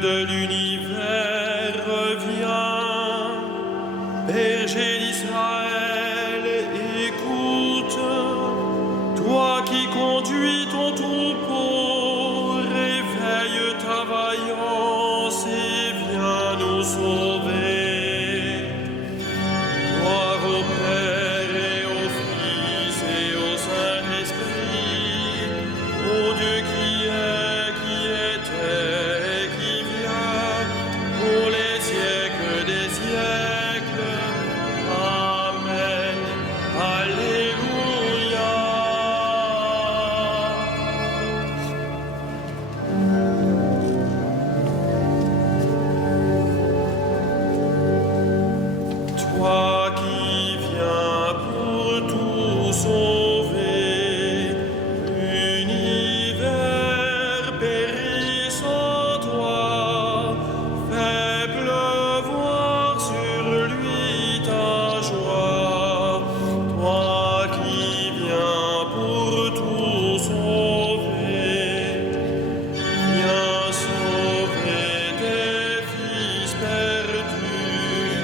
de l'univers, reviens. Berger d'Israël, écoute. Toi qui conduis ton troupeau, réveille ta vaillance et viens nous sauver. Gloire au Père et au Fils et au Saint-Esprit, au Dieu qui était et qui vient, pour les siècles des siècles. Amen. Alléluia. Toi qui viens pour tout sauver, l'univers périt sans toi, fais pleuvoir sur lui ta joie. Toi qui viens pour tout sauver, viens sauver tes fils perdus,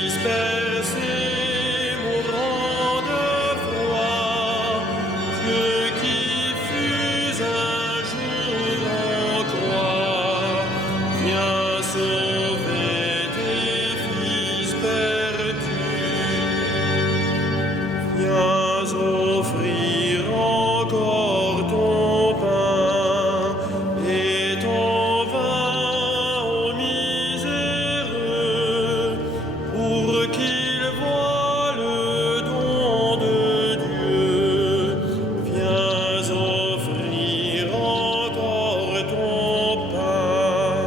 dispersés, mourant de froid. Dieu qui fus un jour en croix, viens sauver tes fils perdus. Viens offrir encore ton pain et ton vin aux miséreux, pour qu'ils voient le don de Dieu. Viens offrir encore ton pain.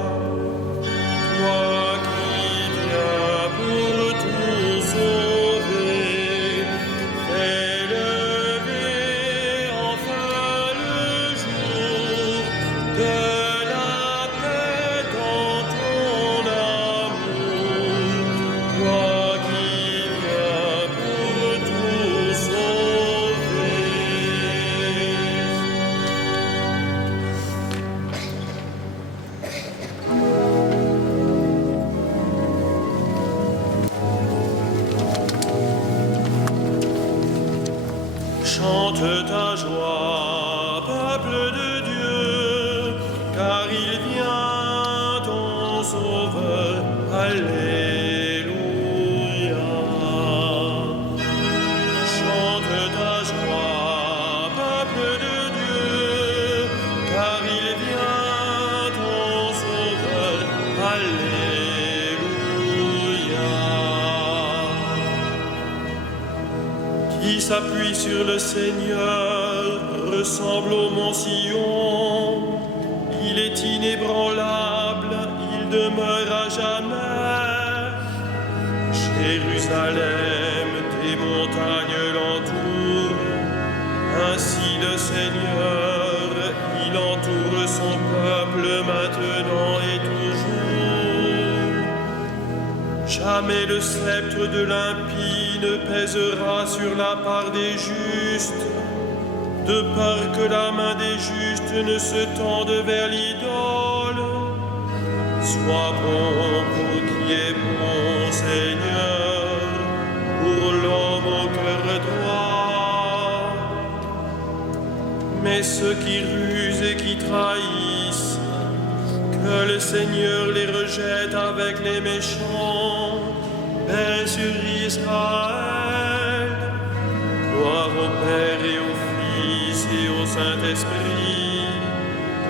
Toi qui viens pour tout sauver, fais lever enfin le jour de la paix dans ton amour. Toi qui viens pour tout sauver. Chante ta joie, peuple de Dieu, car il vient ton sauveur. Alléluia. Chante ta joie, peuple de Dieu, car il vient ton sauveur. Alléluia. Qui s'appuie sur le Seigneur ressemble au mont Sion. Il est inébranlable, il demeure à jamais. Jérusalem, tes montagnes l'entourent. Ainsi le Seigneur, il entoure son peuple maintenant et toujours. Jamais le sceptre de l'impie ne pèsera sur la part des justes, de peur que la main des justes ne se tende vers l'idole. Sois bon pour qui est bon, Seigneur, pour l'homme au cœur droit. Mais ceux qui rusent et qui trahissent, que le Seigneur les rejette avec les méchants. Paix sur Israël. Gloire au Père et au Fils et au Saint-Esprit,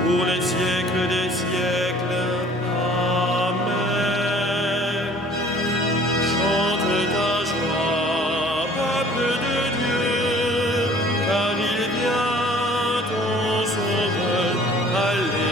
pour les siècles des siècles. Amen. Chante ta joie, peuple de Dieu, car il vient ton sauveur. Alléluia.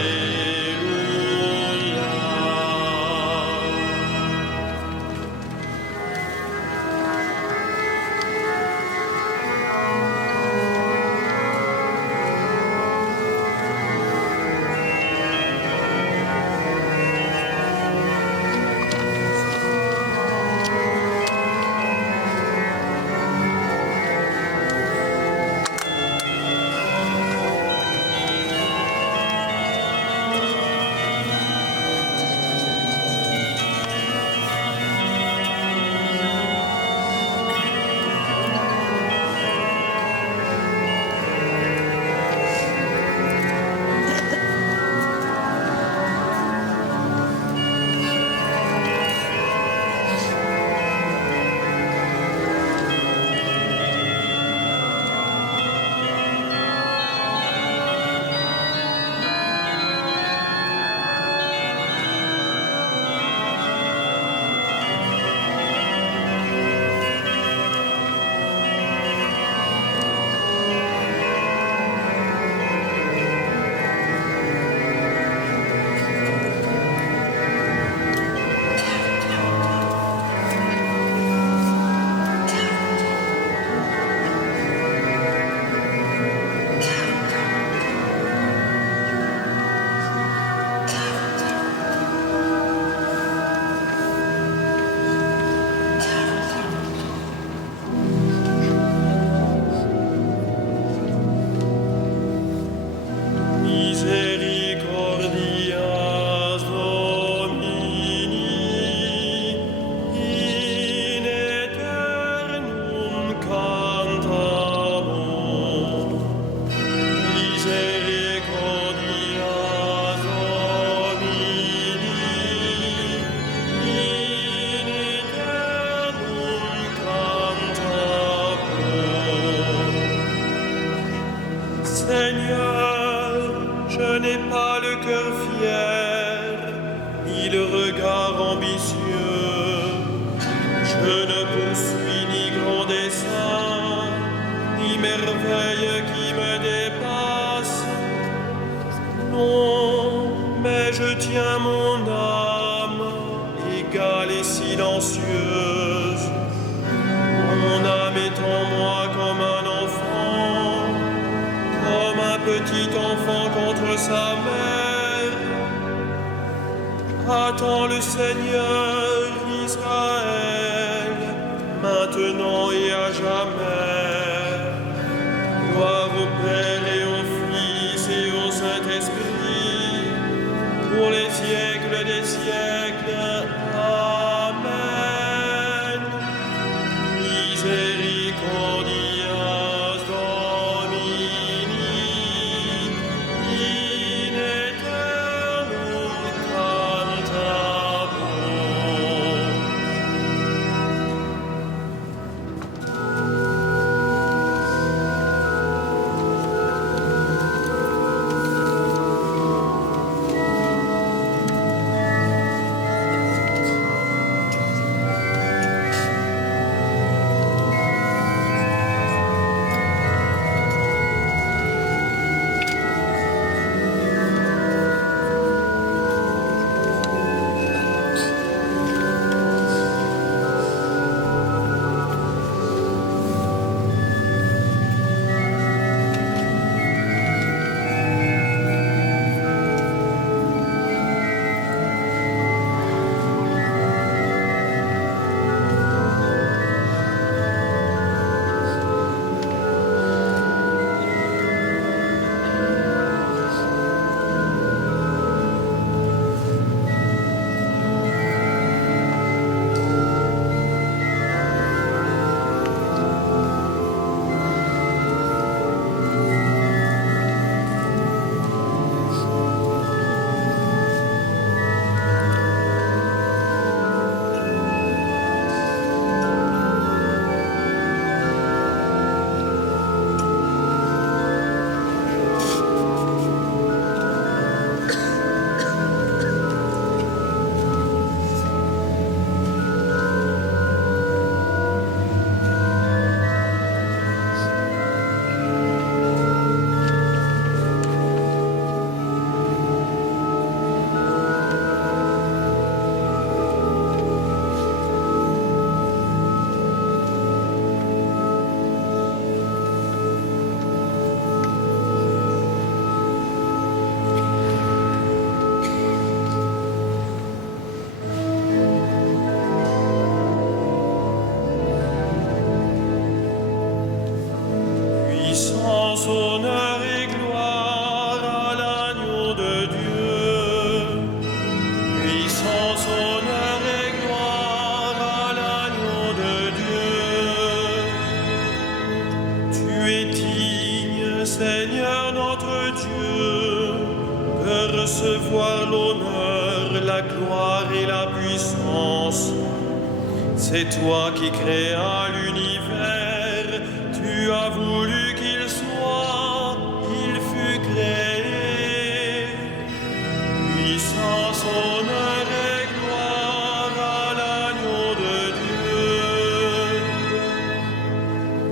n'ai pas le cœur fier, ni le regard ambitieux. Je ne poursuis ni grand dessein, ni merveille qui me dépasse. Non, mais je tiens mon âme, égale et silencieuse. Mon âme est en moi comme un enfant, comme un petit enfant contre sa mère. Attends le Seigneur Israël, maintenant et à jamais. Gloire au Père et au Fils et au Saint-Esprit, pour les siècles des siècles. Amen. Misericordias Domini, in aeternum cantabunt. Puissance, honneur et gloire à l'agneau de Dieu. Puissance, honneur et gloire à l'agneau de Dieu. Tu es digne, Seigneur notre Dieu, de recevoir l'honneur, la gloire et la puissance. C'est toi qui créas l'univers, tu as voulu qu'il soit, il fut créé. Puissance, honneur et gloire à l'agneau de Dieu.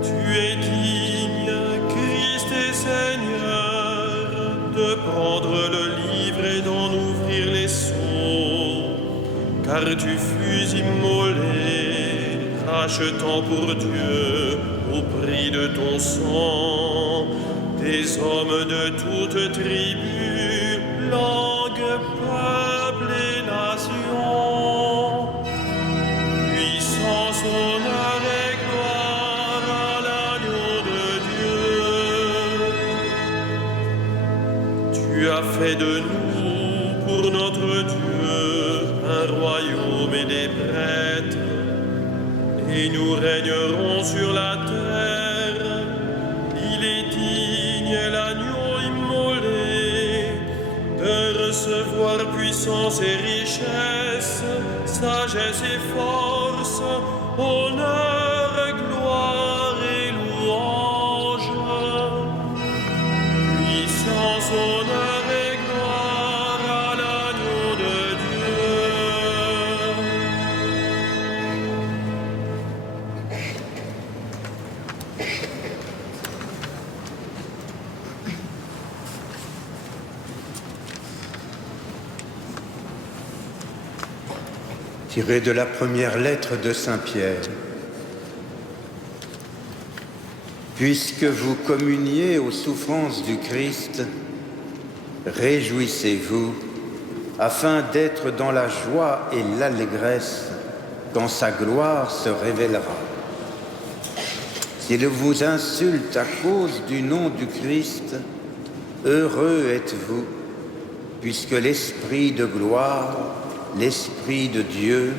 Tu es digne, Christ et Seigneur, de prendre le livre et d'en ouvrir les sceaux, car tu fus immolé, rachetant pour Dieu au prix de ton sang des hommes de toutes tribus, langues, peuples et nations. Puissance, honneur et gloire à l'agneau de Dieu. Tu as fait de nous, pour notre Dieu, un royaume et des prêtres, et nous régnerons sur la terre. Il est digne, l'agneau immolé, de recevoir puissance et richesse, sagesse et force, honneur, gloire et louange. Puissance, honneur et gloire Tiré de la première lettre de Saint Pierre. Puisque vous communiez aux souffrances du Christ, réjouissez-vous afin d'être dans la joie et l'allégresse quand sa gloire se révélera. S'il vous insulte à cause du nom du Christ, heureux êtes-vous, puisque l'Esprit de gloire, l'Esprit de Dieu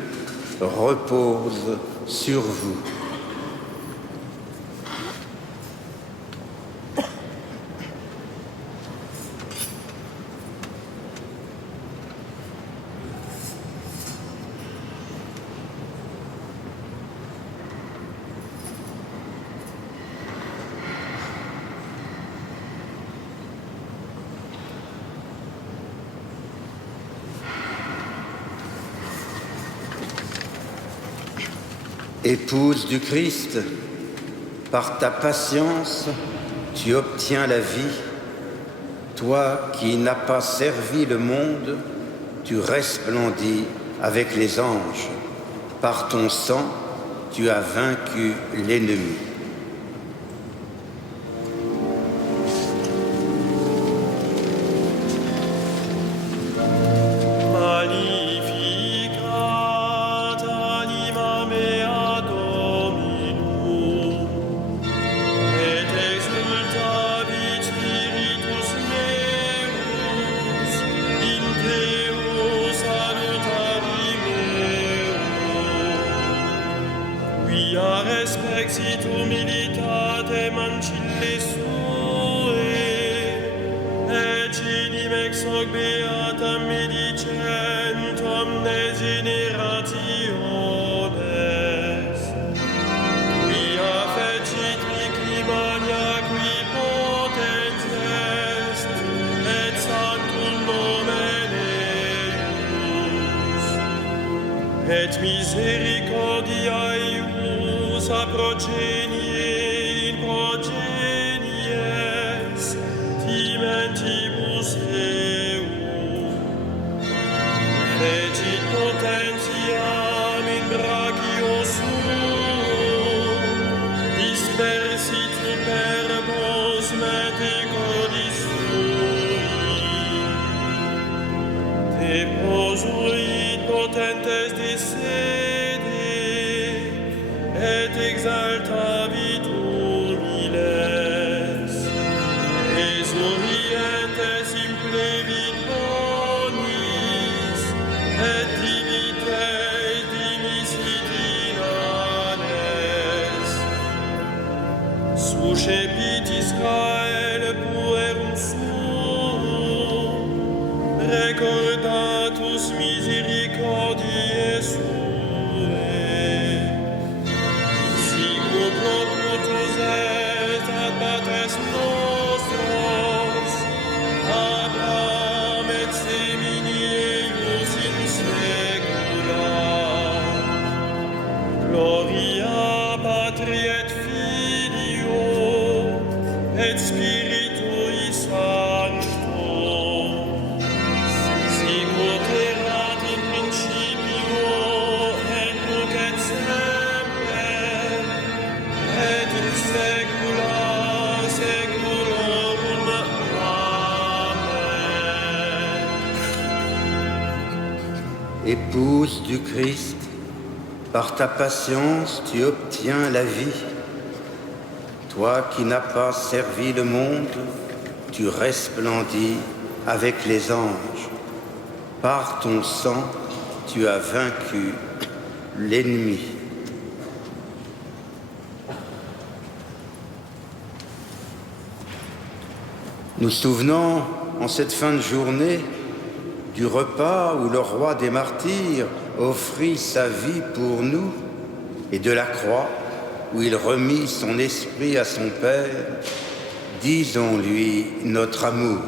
repose sur vous. Épouse du Christ, par ta patience, tu obtiens la vie. Toi qui n'as pas servi le monde, tu resplendis avec les anges. Par ton sang, tu as vaincu l'ennemi. Exit humilitate mancille sue, et cinim ex hoc beatam medicent omnes generationes. Quia fecit mihi mania qui potens est, et sanctum nomen eius, et misericordiae a progenie in progenies timentibus eum. Fecit potentiam in brachio suum, dispersit superbos meticodis sui. Deposuit potentes de sede, et exaltavit humiles, exurientes implevit bonis, et divites dimisit inanes. Suscepit Israel puerum suum, recordatus misericordiae suae. Procutus est ad patres nostros, Abraham et semini eius in saecula. Gloria Patri et Filio et Spiritui Sancto, sic ut erat in principio et nunc et semper, et in saecula saeculorum. Amen. Épouse du Christ, par ta patience, tu obtiens la vie. Toi qui n'as pas servi le monde, tu resplendis avec les anges. Par ton sang, tu as vaincu l'ennemi. Nous souvenons, en cette fin de journée, du repas où le roi des martyrs offrit sa vie pour nous, et de la croix où il remit son esprit à son Père. Disons-lui notre amour.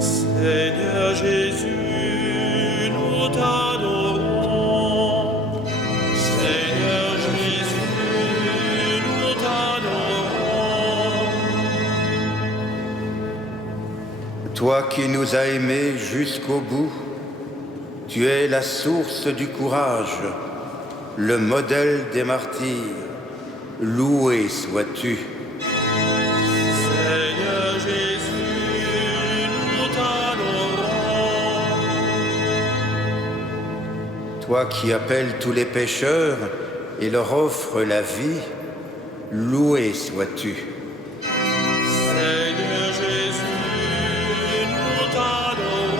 Seigneur Jésus, nous t'adorons. Seigneur Jésus, nous t'adorons. Toi qui nous as aimés jusqu'au bout, tu es la source du courage, le modèle des martyrs. Loué sois-tu. Seigneur Jésus, nous t'adorons. Toi qui appelles tous les pécheurs et leur offres la vie, loué sois-tu. Seigneur Jésus, nous t'adorons.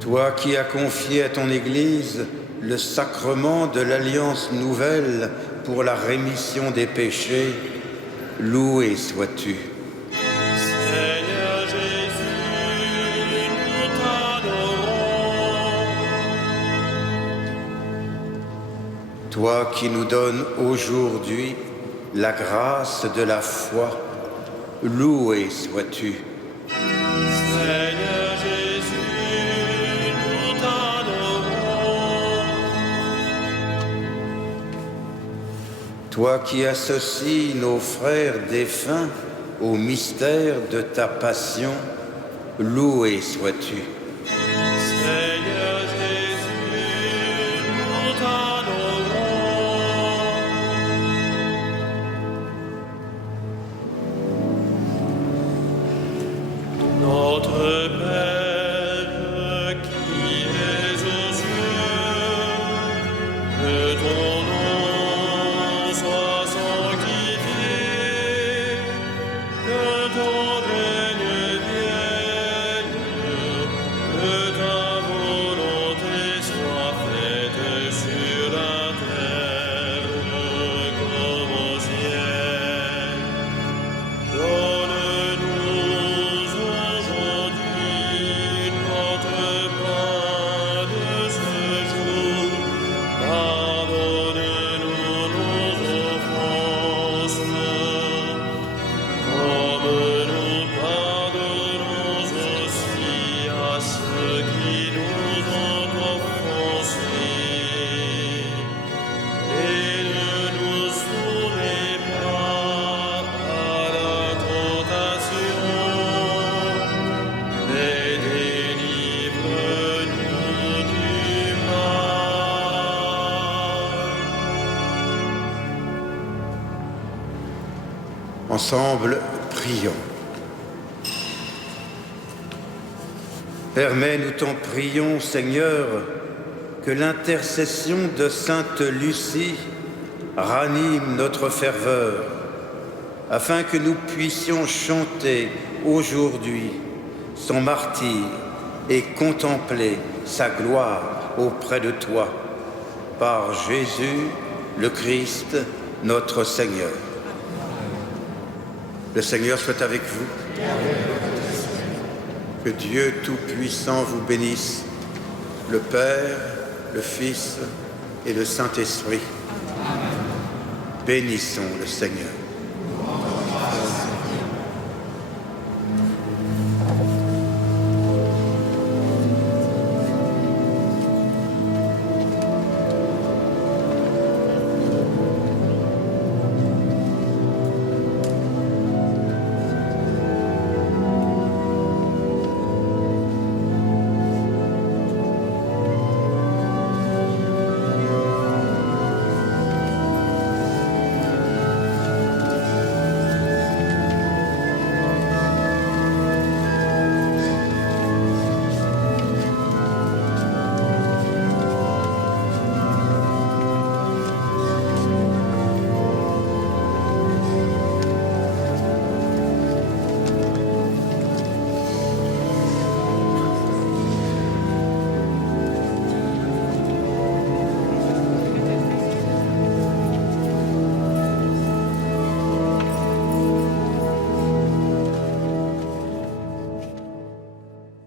Toi qui as confié à ton Église le sacrement de l'alliance nouvelle pour la rémission des péchés, loué sois-tu. Seigneur Jésus, nous t'adorons. Toi qui nous donnes aujourd'hui la grâce de la foi, loué sois-tu. Seigneur Jésus, nous t'adorons. Toi qui associes nos frères défunts au mystère de ta passion, loué sois-tu. Seigneur Jésus, nous t'adorons. Notre Père qui es aux cieux, que ton nom soit sanctifié, que ton règne vienne, que ta volonté soit faite sur la terre comme au ciel. Donne-nous aujourd'hui notre pain de ce jour. Pardonne-nous nos offenses, comme nous pardonnons aussi à ceux qui nous ont offensés. Et ne nous soumets pas à la tentation, mais délivre-nous du mal. Ensemble, prions. Permets, nous t'en prions, Seigneur, que l'intercession de Sainte Lucie ranime notre ferveur, afin que nous puissions chanter aujourd'hui son martyre et contempler sa gloire auprès de toi, par Jésus, le Christ, notre Seigneur. Le Seigneur soit avec vous. Que Dieu Tout-Puissant vous bénisse, le Père, le Fils et le Saint-Esprit. Bénissons le Seigneur.